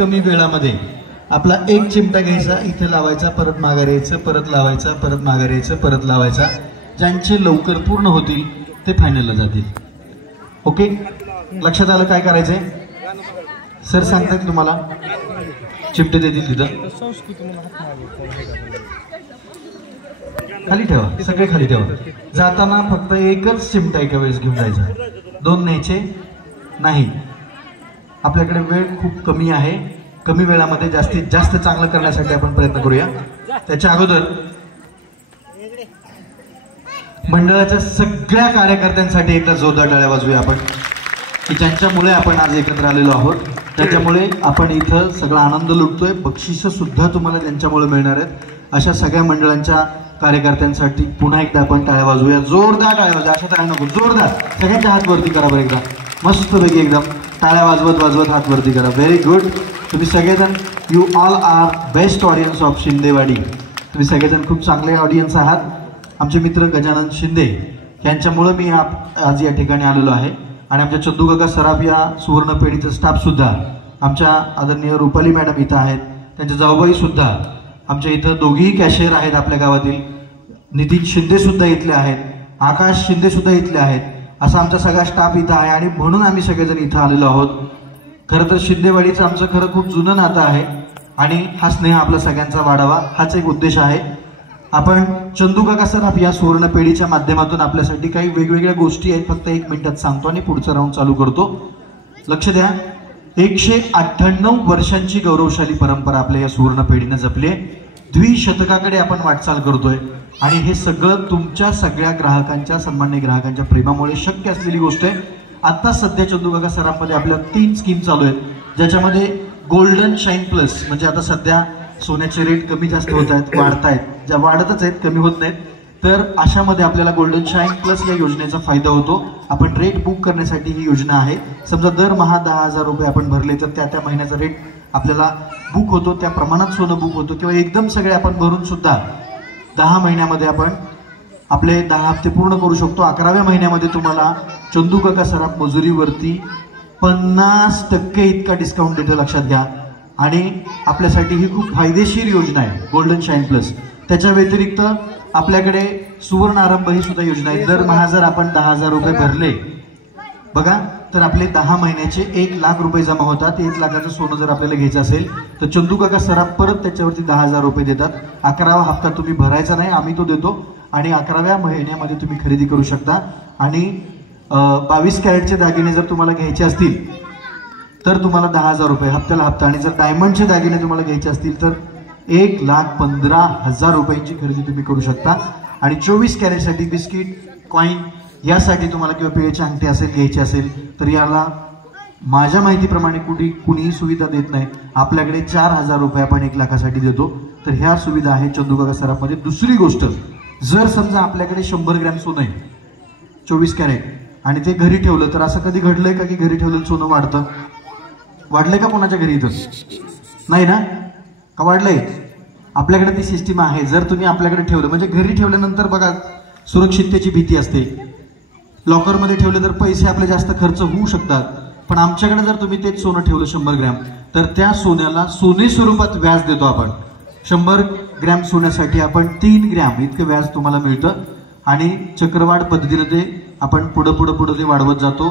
कमी वेळामध्ये आपला एक चिमटा घ्यायचा, इथे लावायचा, परत माघारी यायचं, परत लावायचा, परत माघारी यायचं, परत लावायचा. ज्यांचे लवकर पूर्ण होतील ते फायनलला जातील. ओके, लक्षात आलं काय करायचंय? सर सांगतायत तुम्हाला, चिमटे देतील तिथं. खाली ठेवा, सगळे खाली ठेवा. जाताना फक्त एकच चिमटा एका वेळेस घेऊन जायचा, 2 न्यायचे नाही. आपल्याकडे वेळ खूप कमी आहे. कमी वेळामध्ये जास्तीत जास्त चांगलं करण्यासाठी आपण प्रयत्न करूया. त्याच्या अगोदर मंडळाच्या सगळ्या कार्यकर्त्यांसाठी एकदा जोरदार टाळ्या वाजवूया आपण, की ज्यांच्यामुळे आपण आज एकत्र आलेलो आहोत. त्याच्यामुळे आपण इथं सगळा आनंद लुटतोय. बक्षिसं सुद्धा तुम्हाला ज्यांच्यामुळे मिळणार आहेत. अशा सगळ्या मंडळांच्या कार्यकर्त्यांसाठी पुन्हा एकदा आपण टाळ्या वाजवूया. जोरदार टाळ्या वाजवा, अशा टाळ्या नको, जोरदार. सगळ्यांच्या हात वरती करा बरं एकदा, मस्तपैकी एकदम टाळ्या वाजवत वाजवत हात वरती करा. Very good. तुम्ही सगळेजण, you all are best audience of Shindewadi. तुम्ही सगळेजण खूप चांगले ऑडियन्स आहात. आमचे मित्र गजानन शिंदे यांच्यामुळे मी आज या ठिकाणी आलेलो आहे. आणि आमच्या चंदू काका सराफ या सुवर्ण पेढीचा स्टाफ सुद्धा, आमच्या आदरणीय रुपाली मॅडम इथं आहेत, त्यांच्या जाऊबाई सुद्धा आमच्या इथं, दोघीही कॅशियर आहेत आपल्या गावातील. नितीन शिंदे सुद्धा इथले आहेत, आकाश शिंदे सुद्धा इथले आहेत. असा आमचा सगळा स्टाफ इथं आहे आणि म्हणून आम्ही सगळेजण इथं आलेलो आहोत. खरं तर शिंदेवाडीचं आमचं खरं खूप जुनं नातं आहे आणि हा स्नेह आपला सगळ्यांचा वाढावा हाच एक उद्देश आहे. आपण चंदू काका सराफ या सुवर्ण पेढीच्या माध्यमातून आपल्यासाठी काही वेगवेगळ्या गोष्टी आहेत, फक्त 1 मिनिटात सांगतो आणि पुढचा राऊंड चालू करतो. लक्ष द्या. 198 वर्षांची गौरवशाली परंपरा आपल्या या सुवर्ण पेढीनं जपली आहे. द्विशतकाकडे आपण वाटचाल करतोय आणि हे सगळं तुमच्या सगळ्या ग्राहकांच्या, सन्मान्य ग्राहकांच्या प्रेमामुळे शक्य असलेली गोष्ट आहे. आता सध्या चंदू काका सराफमध्ये आपल्या 3 स्कीम चालू आहेत, ज्याच्यामध्ये गोल्डन शाईन प्लस, म्हणजे आता सध्या सोन्याचे रेट कमी जास्त होत आहेत, वाढत आहेत, ज्या वाढतच आहेत, कमी होत नाहीत. तर अशामध्ये आपल्याला गोल्डन शाईन प्लस या योजनेचा फायदा होतो. आपण रेट बुक करण्यासाठी ही योजना आहे. समजा दरमहा 10,000 रुपये आपण भरले तर त्या महिन्याचा रेट आपल्याला बुक होतो, त्या प्रमाणात सोनं बुक होतं. किंवा एकदम सगळे आपण भरून सुद्धा 10 महिन्यामध्ये आपण आपले 10 हप्ते पूर्ण करू शकतो. 11व्या महिन्यामध्ये तुम्हाला चंदू काका सराफ मजुरीवरती 50% इतका डिस्काउंट देतो, लक्षात घ्या. आणि आपल्यासाठी ही खूप फायदेशीर योजना आहे गोल्डन शाईन प्लस. त्याच्या व्यतिरिक्त आपल्याकडे सुवर्ण आरंभ ही सुद्धा योजना आहे. दरमहा जर आपण 10,000 रुपये भरले बघा, तर आपले 10 महिन्याचे 1 लाख रुपये जमा होतात. 1 लाखाचं सोनं जर आपल्याला घ्यायचं असेल तर चंदू काका सराफ परत त्याच्यावरती 10,000 रुपये देतात. 11वा हप्ता तुम्ही भरायचा नाही, आम्ही तो देतो आणि 11व्या महिन्यामध्ये तुम्ही खरेदी करू शकता. आणि 22 कॅरेटचे दागिने जर तुम्हाला घ्यायचे असतील तर तुम्हाला 10,000 रुपये हप्त्याला हप्ता. आणि जर डायमंडचे दागिने तुम्हाला घ्यायचे असतील तर 1,15,000 रुपयांची खरेदी तुम्ही करू शकता. आणि 24 कॅरेटसाठी बिस्किट, कॉईन यासाठी तुम्हाला किंवा पिळेची अंगठी असेल घ्यायची असेल तर याला माझ्या माहितीप्रमाणे कुणीही सुविधा देत नाही. आपल्याकडे 4,000 रुपये आपण 1 लाखासाठी देतो. तर ह्या सुविधा आहे चंदू काका सराफमध्ये. दुसरी गोष्ट, जर समजा आपल्याकडे 100 ग्रॅम सोनं आहे 24 कॅरेट आणि ते घरी ठेवलं तर असं कधी घडलंय का की घरी ठेवलेलं सोनं वाढतं? वाढलंय का कोणाच्या घरी? इथं नाही ना, का वाढलंय? आपल्याकडे ती सिस्टीम आहे. जर तुम्ही आपल्याकडे ठेवलं म्हणजे घरी ठेवल्यानंतर बघा सुरक्षिततेची भीती असते. लॉकरमध्ये ठेवले तर पैसे आपले जास्त खर्च होऊ शकतात. पण आमच्याकडे जर तुम्ही तेच सोनं ठेवलं 100 ग्रॅम तर त्या सोन्याला सोने स्वरूपात व्याज देतो आपण. 100 ग्रॅम सोन्यासाठी आपण 3 ग्रॅम इतकं व्याज तुम्हाला मिळतं. आणि चक्रवाढ पद्धतीने ते आपण पुढं ते वाढवत जातो.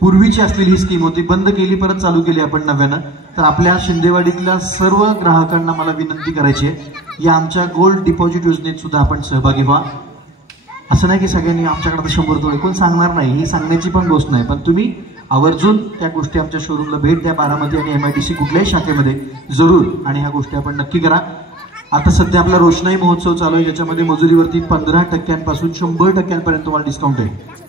पूर्वीची असलेली ही स्कीम होती, बंद केली, परत चालू केली आपण नव्यानं. तर आपल्या शिंदेवाडीतल्या सर्व ग्राहकांना मला विनंती करायची आहे, या आमच्या गोल्ड डिपॉझिट योजनेत सुद्धा आपण सहभागी व्हा. असं नाही की सगळ्यांनी आमच्याकडे 100 तोळे, कोण सांगणार नाही, ही सांगण्याची पण गोष्ट नाही. पण तुम्ही आवर्जून त्या गोष्टी आमच्या शोरूमला भेट द्या, बारामती आणि MIDC कुठल्याही शाखेमध्ये जरूर, आणि ह्या गोष्टी आपण नक्की करा. आता सध्या आपला रोषणाई महोत्सव चालू आहे, ज्याच्यामध्ये मजुरीवरती 15% 100% तुम्हाला डिस्काउंट आहे.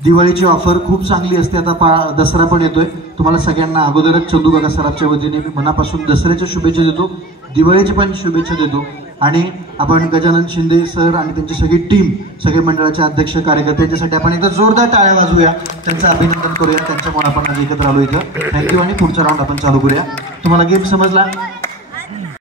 दिवाळीची ऑफर खूप चांगली असते. आता दसरा पण येतोय. तुम्हाला सगळ्यांना अगोदरच चंदू काका सराफच्या वतीने मी मनापासून दसऱ्याच्या शुभेच्छा देतो, दिवाळीची पण शुभेच्छा देतो. आणि आपण गजानन शिंदे सर आणि त्यांची सगळी टीम, सगळे मंडळाचे अध्यक्ष, कार्यकर्ते यांच्यासाठी आपण एकदा जोरदार टाळ्या वाजवूया, त्यांचं अभिनंदन करूया. त्यांच्यामुळे आपण आज एकत्र आलो इथं. थँक्यू. आणि पुढचा राऊंड आपण चालू करूया. तुम्हाला गेम समजला?